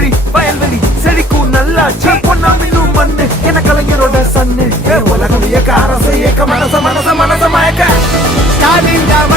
நல்லாட்சி தமிழ் மொழி வயல்வெளி செழிக்கும் நல்லாட்சி. பொன்னாமின்னும் மண்ணு என கலைஞரோட சன்னு. உலகம் இயக்க அரசு இயக்க மனச மனச மனச மயக்க. ஸ்டாலின் தான்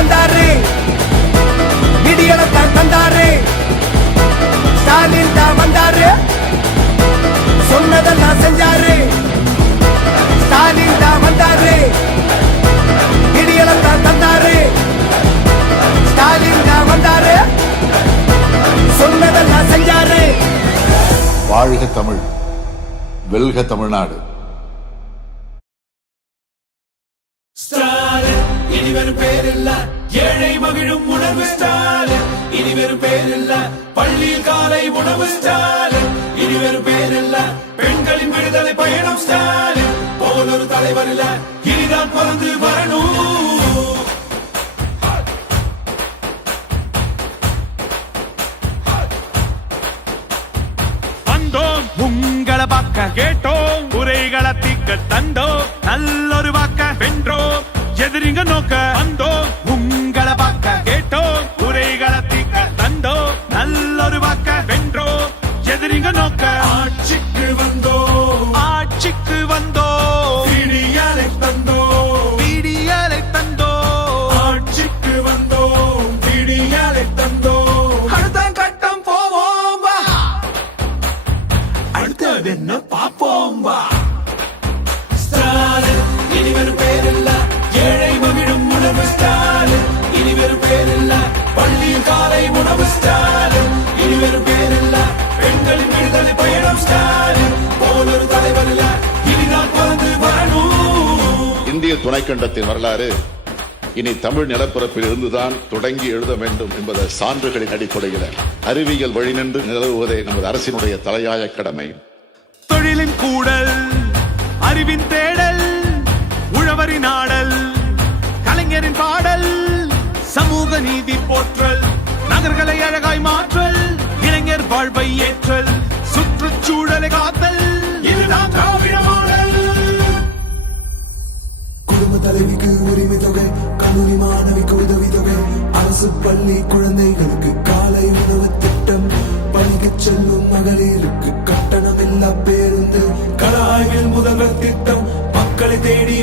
வெல்க தமிழ்நாடு. இனிவரும் பேரில்ல. ஏழை மகிழும் உணர்வு ஸ்டாலின். இனிவரும் பேரில்ல. பள்ளியில் காலை உணவு ஸ்டாலின். இனிவரும் பேரில்ல. பெண்களின் விடுதலை பயணம் ஸ்டாலின். போலொரு தலைவர் இல்ல. இனிதான் பிறந்து வரணும். வாக்க கேட்டோம் உரைகளை தீக்க தந்தோம் நல்லொரு வாக்க வென்றோம் எதிரிங்க நோக்க வந்தோம் உங்களை பார்க்க கேட்டோம் உரைகளை தீக்க தந்தோம் நல்லொரு வாக்க வென்றோம் எதிரிங்க நோக்க ஆட்சிக்கு வந்தோம் அடுத்தது என்ன பாப்போம் வா ஸ்டாலின் இனி வெறும் பேரில்ல. ஏழை மகிழும் உணவு ஸ்டாலின் இனி வெறும் பேரில்ல. பள்ளியில் காலை உணவு ஸ்டாலின் இனி வெறும் பேரில்ல. பெண்களின் விடுதலை பயணம் ஸ்டாலின் போலொரு தலைவர் இல்ல இனிதான் பிறந்து வரணும். இந்திய துணைக்கண்டத்தின் வரலாறு இனி தமிழ் நிலப்பரப்பில் இருந்துதான் தொடங்கி எழுத வேண்டும் என்பதை சான்றுகளின் அடிப்படையில் அறிவியல் வழிநின்று நிலவுவதே நமது அரசினுடைய தலையாய கடமை. தொழிலின் கூடல் அறிவின் தேடல் உழவரின் ஆடல் கலைஞரின் பாடல் சமூக நீதி போற்றல் நகர்களை அழகாய் மாற்றல் இளைஞர் வாழ்வை ஏற்றல் சுற்றுச்சூழலை காத்தல் இதுதான் திராவிட மாடல். குடும்ப தலைவிக்கு உரிமை தொகை கல்லூரி மாணவிக்கு உதவி தொகை அரசு பள்ளி குழந்தைகளுக்கு காலை உணவு திட்டம் பணிக்கு செல்லும் மகளிருக்கு கட்டணம் பேருந்து கலாய்வில் முதல்வர் திட்டம் மக்களை தேடி